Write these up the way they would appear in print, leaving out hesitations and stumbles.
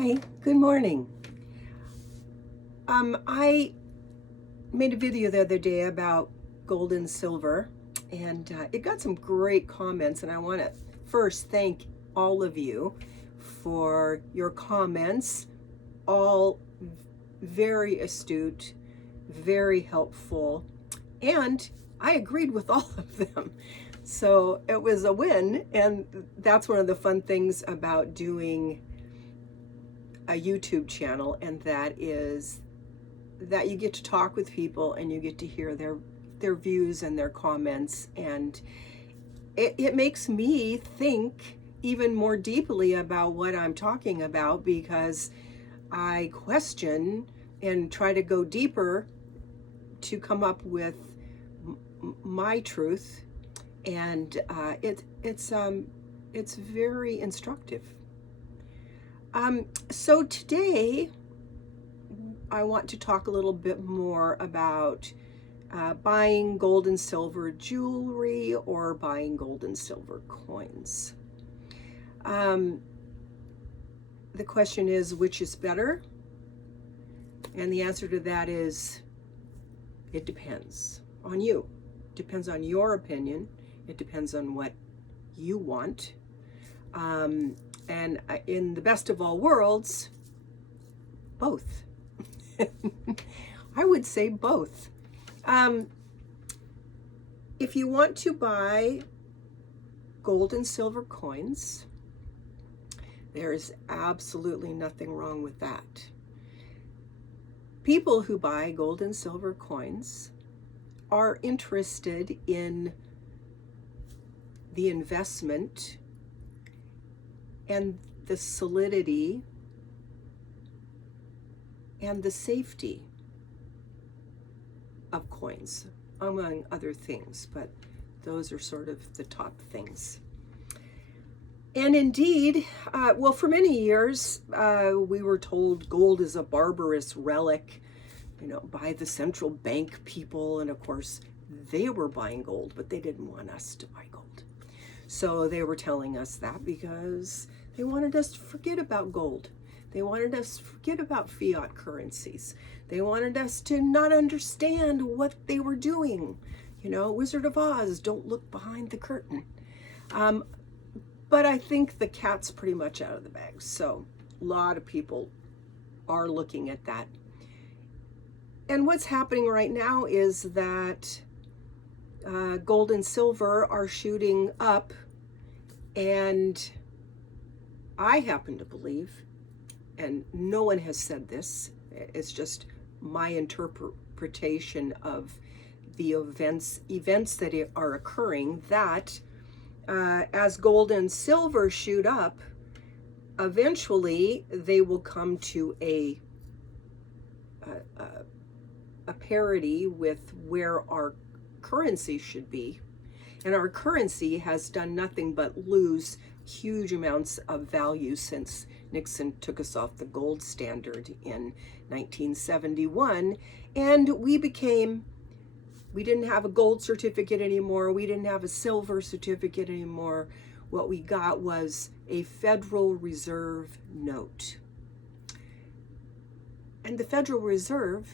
Hi, good morning. I made a video the other day about gold and silver, and it got some great comments. And I want to first thank all of you for your comments, all very astute, very helpful, and I agreed with all of them. So it was a win, and that's one of the fun things about doing a YouTube channel, and that is that you get to talk with people and you get to hear their views and their comments, and it makes me think even more deeply about what I'm talking about, because I question and try to go deeper to come up with my truth, and it's very instructive. So today I want to talk a little bit more about buying gold and silver jewelry or buying gold and silver coins. The question is, which is better? And the answer to that is, it depends on you. It depends on your opinion. It depends on what you want. And in the best of all worlds, both. I would say both. If you want to buy gold and silver coins, there is absolutely nothing wrong with that. People who buy gold and silver coins are interested in the investment and the solidity and the safety of coins, among other things, but those are sort of the top things. And indeed, well, for many years, we were told gold is a barbarous relic, by the central bank people. And of course, they were buying gold, but they didn't want us to buy gold. So they were telling us that because they wanted us to forget about gold. They wanted us to forget about fiat currencies. They wanted us to not understand what they were doing. Wizard of Oz, don't look behind the curtain. But I think the cat's pretty much out of the bag. So a lot of people are looking at that. And what's happening right now is that gold and silver are shooting up. And I happen to believe, and no one has said this, it's just my interpretation of the events that are occurring, that as gold and silver shoot up, eventually they will come to a parity with where our currency should be. And our currency has done nothing but lose huge amounts of value since Nixon took us off the gold standard in 1971. And we didn't have a gold certificate anymore. We didn't have a silver certificate anymore. What we got was a Federal Reserve note. And the Federal Reserve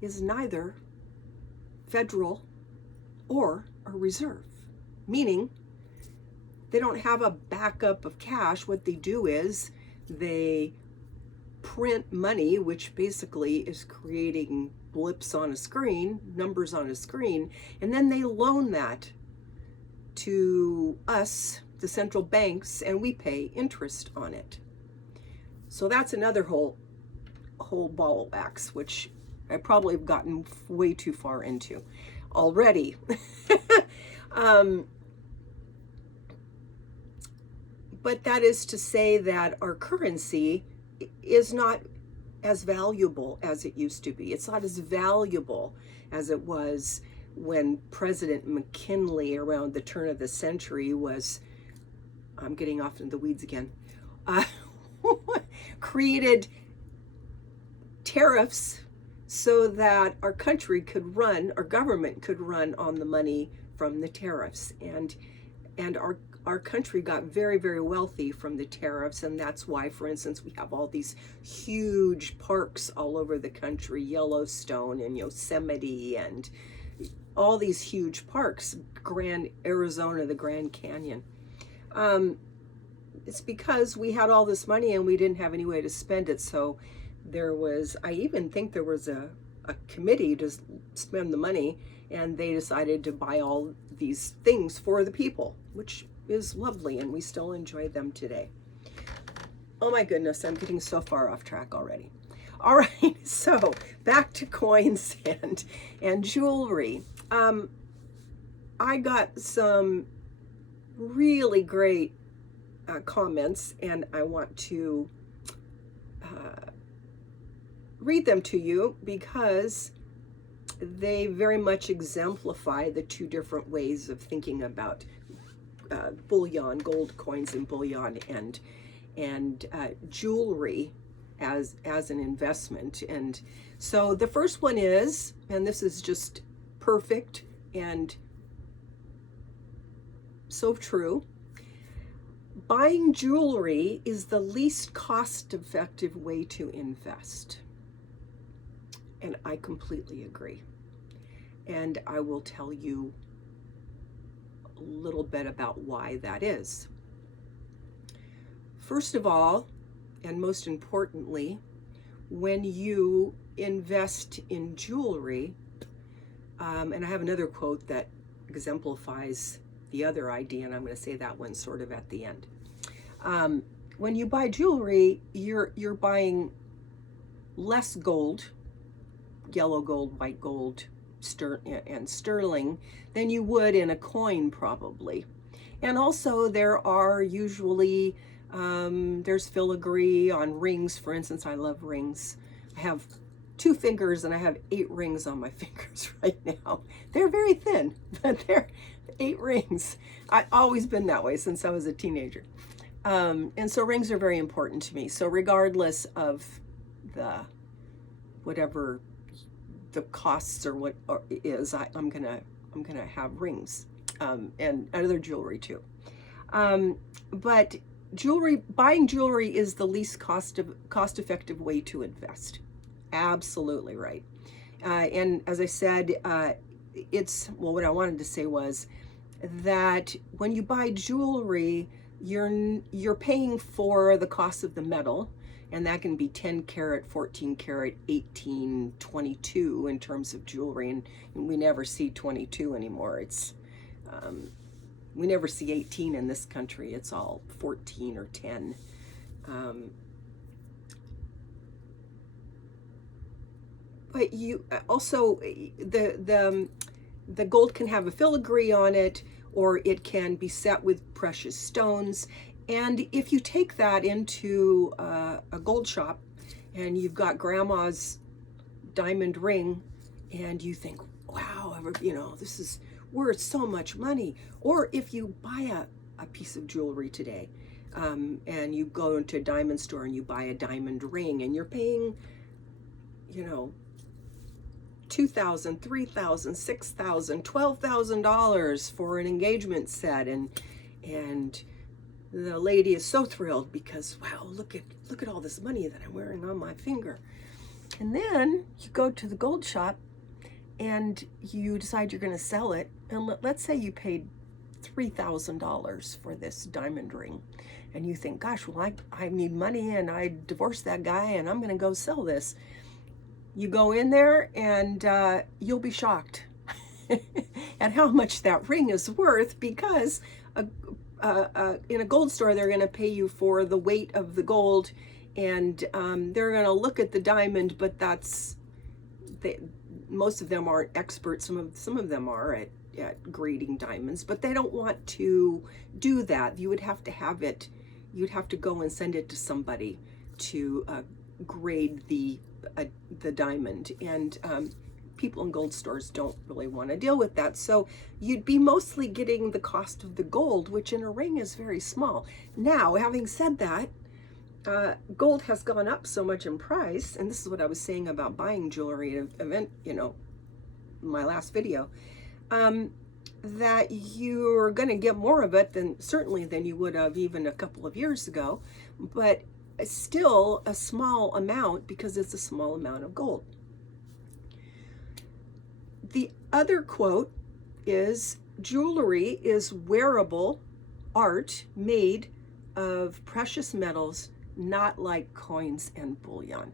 is neither federal or a reserve, meaning they don't have a backup of cash. What they do is they print money, which basically is creating blips on a screen, numbers on a screen, and then they loan that to us, the central banks, and we pay interest on it. So that's another whole ball of wax, which I probably have gotten way too far into already. But that is to say that our currency is not as valuable as it used to be. It's not as valuable as it was when President McKinley, around the turn of the century, I'm getting off into the weeds again, created tariffs so that our government could run on the money from the tariffs. And our country got very, very wealthy from the tariffs, and that's why, for instance, we have all these huge parks all over the country, Yellowstone and Yosemite, and all these huge parks, Grand Arizona, the Grand Canyon. It's because we had all this money and we didn't have any way to spend it. So there was, I even think there was a committee to spend the money, and they decided to buy all these things for the people, which is lovely, and we still enjoy them today. Oh my goodness, I'm getting so far off track already. All right, so back to coins and jewelry. I got some really great comments, and I want to read them to you because they very much exemplify the two different ways of thinking about bullion, gold coins and bullion, and jewelry as an investment. And so the first one is, and this is just perfect and so true, buying jewelry is the least cost-effective way to invest. And I completely agree. And I will tell you a little bit about why that is. First of all, and most importantly, when you invest in jewelry, and I have another quote that exemplifies the other idea, and I'm going to say that one sort of at the end. When you buy jewelry, you're buying less gold, yellow gold, white gold, and sterling, than you would in a coin probably. And also there are usually, there's filigree on rings. For instance, I love rings. I have 2 fingers and I have 8 rings on my fingers right now. They're very thin, but they're 8 rings. I've always been that way since I was a teenager. And so rings are very important to me. So regardless of whatever the costs or what is, I'm gonna have rings, and other jewelry too. But buying jewelry is the least cost-effective way to invest. Absolutely right. And as I said, what I wanted to say was that when you buy jewelry, you're paying for the cost of the metal, and that can be 10 karat, 14 karat, 18, 22 in terms of jewelry, and we never see 22 anymore. It's we never see 18 in this country. It's all 14 or 10. But you also, the gold can have a filigree on it, or it can be set with precious stones. And if you take that into a gold shop and you've got grandma's diamond ring and you think, wow, this is worth so much money. Or if you buy a piece of jewelry today, and you go into a diamond store and you buy a diamond ring and you're paying, $2,000, $3,000, $6,000, $12,000 for an engagement set, and the lady is so thrilled because, wow, look at all this money that I'm wearing on my finger. And then you go to the gold shop and you decide you're going to sell it, and let's say you paid $3,000 for this diamond ring, and you think, gosh, well, I need money and I divorced that guy and I'm going to go sell this. You go in there and you'll be shocked at how much that ring is worth, because in a gold store, they're going to pay you for the weight of the gold, and they're going to look at the diamond, but most of them aren't experts. Some of them are at grading diamonds, but they don't want to do that. You would have to have it. You'd have to go and send it to somebody to grade the diamond, and people in gold stores don't really want to deal with that. So you'd be mostly getting the cost of the gold, which in a ring is very small. Now, having said that, gold has gone up so much in price, and this is what I was saying about buying jewelry at an event, my last video. that you're going to get more of it than certainly than you would have even a couple of years ago, but still a small amount because it's a small amount of gold. The other quote is, jewelry is wearable art made of precious metals, not like coins and bullion.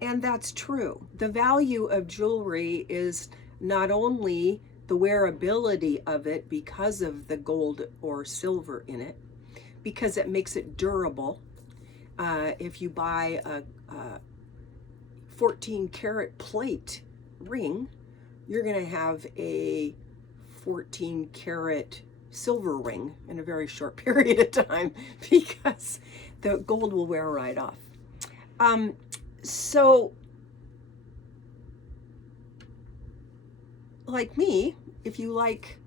And that's true. The value of jewelry is not only the wearability of it because of the gold or silver in it, because it makes it durable. If you buy a 14 karat plate ring, you're going to have a 14 karat silver ring in a very short period of time because the gold will wear right off. So like me, if you like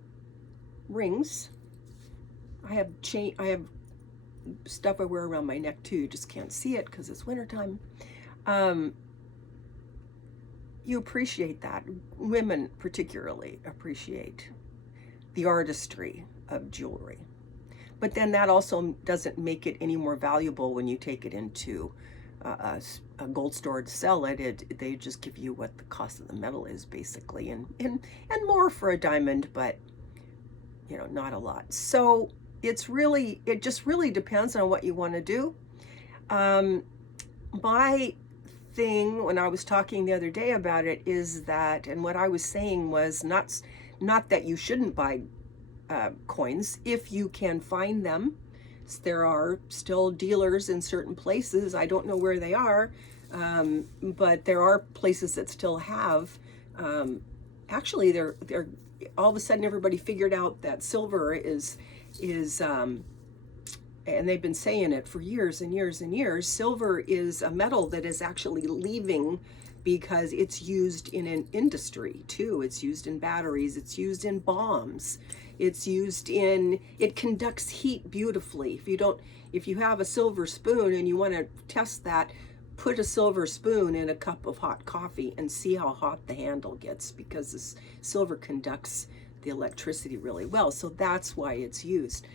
rings, I have stuff I wear around my neck too. You just can't see it because it's wintertime. You appreciate that. Women particularly appreciate the artistry of jewelry. But then that also doesn't make it any more valuable when you take it into a gold store to sell it. They just give you what the cost of the metal is basically, and more for a diamond, but not a lot. So it just really depends on what you want to do. My thing when I was talking the other day about it is that, and what I was saying was not that you shouldn't buy coins if you can find them. There are still dealers in certain places. I don't know where they are, but there are places that still have. Actually, they're all of a sudden everybody figured out that silver is and they've been saying it for years and years and years. Silver is a metal that is actually leaving because it's used in an industry too. It's used in batteries. It's used in bombs. It conducts heat beautifully. If you have a silver spoon and you want to test that, put a silver spoon in a cup of hot coffee and see how hot the handle gets, because this silver conducts the electricity really well. So that's why it's used.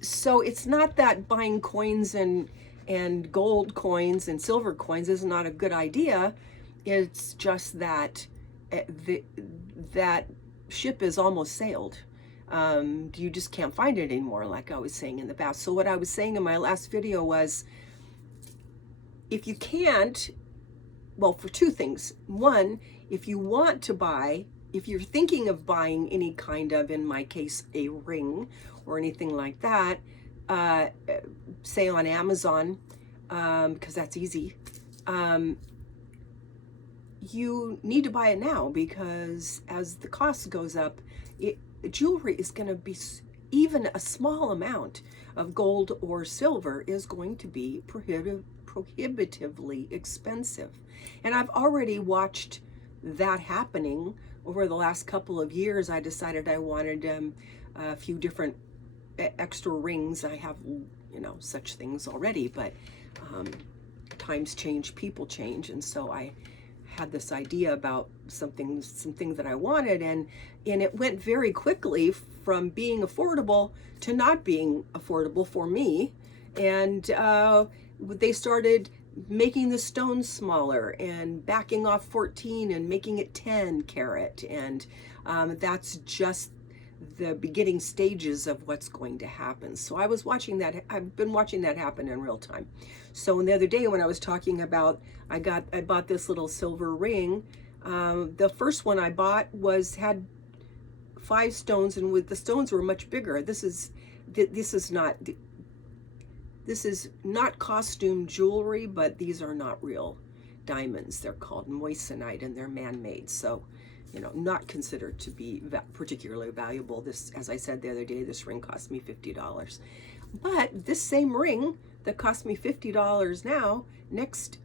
So it's not that buying coins and gold coins and silver coins is not a good idea. It's just that that ship is almost sailed. You just can't find it anymore, like I was saying in the past. So what I was saying in my last video was, if you can't, well, for two things. One, if you're thinking of buying any kind of, in my case, a ring or anything like that, say on Amazon, because that's easy, you need to buy it now, because as the cost goes up, jewelry is going to be, even a small amount of gold or silver is going to be prohibitively expensive. And I've already watched that happening over the last couple of years. I decided I wanted a few different extra rings. I have, such things already, but times change, people change, and so I had this idea about some things that I wanted, and it went very quickly from being affordable to not being affordable for me. And they started making the stones smaller and backing off 14 and making it 10 karat, and that's just the beginning stages of what's going to happen. So I've been watching that happen in real time. So the other day when I was talking about, I bought this little silver ring. The first one I bought had 5 stones, and the stones were much bigger. This is not costume jewelry, but these are not real diamonds. They're called moissanite, and they're man-made. So, not considered to be particularly valuable. This, as I said the other day, this ring cost me $50. But this same ring that cost me $50 now, next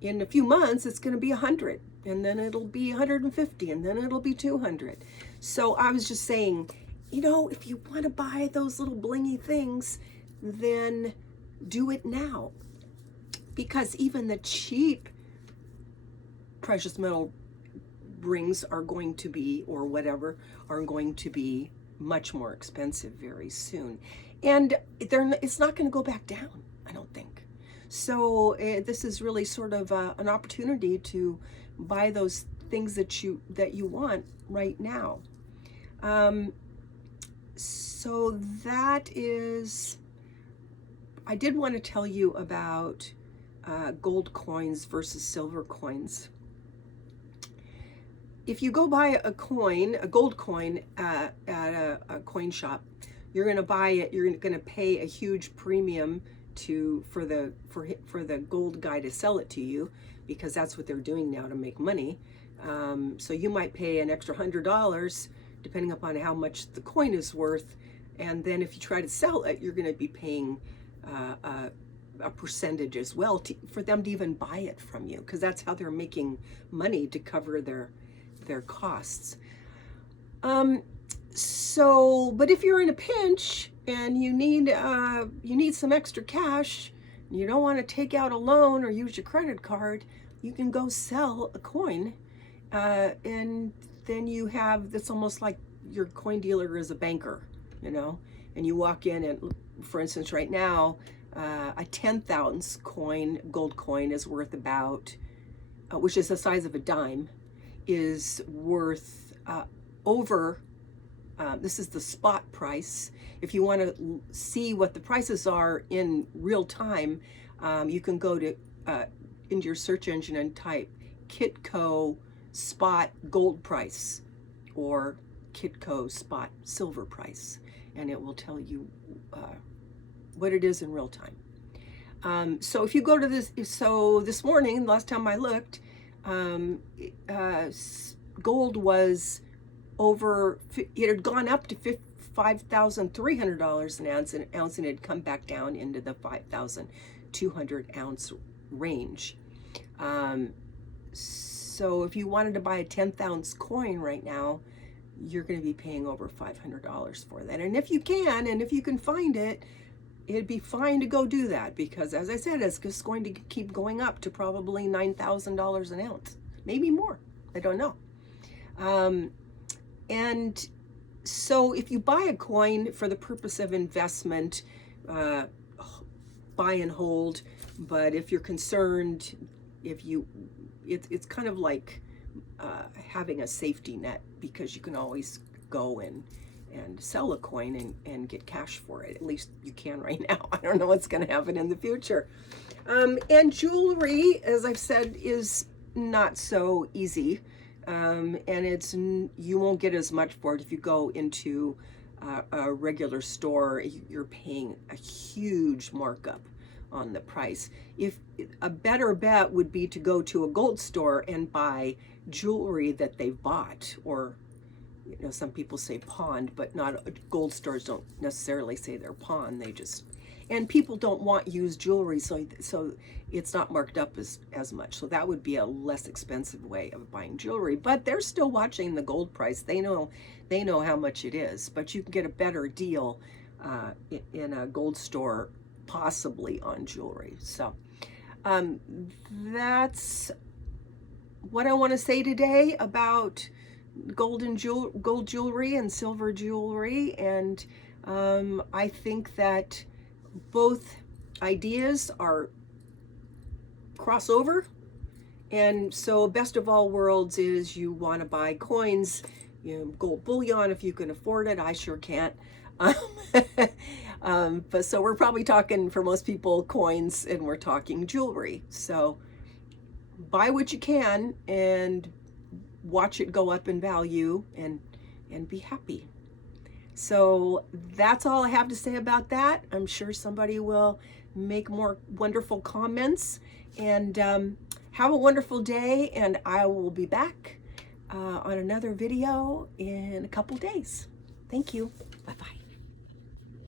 in a few months, it's going to be $100, and then it'll be $150, and then it'll be $200. So I was just saying, if you want to buy those little blingy things, then do it now. Because even the cheap precious metal rings are going to be, or whatever, are going to be much more expensive very soon. And it's not going to go back down, I don't think. So this is really sort of an opportunity to buy those things that you want right now. So that is, I did want to tell you about gold coins versus silver coins. If you go buy a gold coin at a coin shop, you're going to buy it. You're going to pay a huge premium for the gold guy to sell it to you, because that's what they're doing now to make money. So you might pay an extra $100 depending upon how much the coin is worth, and then if you try to sell it, you're going to be paying a percentage as well for them to even buy it from you, because that's how they're making money to cover their costs. But if you're in a pinch and you need some extra cash, and you don't want to take out a loan or use your credit card, you can go sell a coin, and then you have, that's almost like your coin dealer is a banker, and you walk in, and for instance, right now, a 10th ounce gold coin is worth about, which is the size of a dime, is worth over, this is the spot price. If you want to see what the prices are in real time, you can go to into your search engine and type Kitco spot gold price or Kitco spot silver price, and it will tell you what it is in real time. So if you go to this morning, last time I looked, gold was over, it had gone up to $5,300 an ounce, and it had come back down into the 5,200 ounce range. So if you wanted to buy a 10th ounce coin right now, you're going to be paying over $500 for that. And if you can find it, it'd be fine to go do that, because as I said, it's just going to keep going up to probably $9,000 an ounce, maybe more. I don't know. And so if you buy a coin for the purpose of investment, buy and hold. But if you're concerned, it's kind of like having a safety net, because you can always go and sell a coin and get cash for it. At least you can right now. I don't know what's going to happen in the future. And jewelry, as I've said, is not so easy. And you won't get as much for it. If you go into a regular store, you're paying a huge markup on the price. If a better bet would be to go to a gold store and buy jewelry that they've bought, or some people say pawned, but not gold stores don't necessarily say they're pawned. And people don't want used jewelry, so it's not marked up as much. So that would be a less expensive way of buying jewelry. But they're still watching the gold price. They know how much it is. But you can get a better deal in a gold store, possibly on jewelry. So that's what I want to say today about gold jewelry and silver jewelry. And I think that both ideas are crossover, and so best of all worlds is you want to buy coins, gold bullion if you can afford it. I sure can't. But so we're probably talking, for most people, coins, and we're talking jewelry. So buy what you can and watch it go up in value, and be happy. So that's all I have to say about that. I'm sure somebody will make more wonderful comments, and have a wonderful day, and I will be back on another video in a couple days. Thank you. Bye-bye.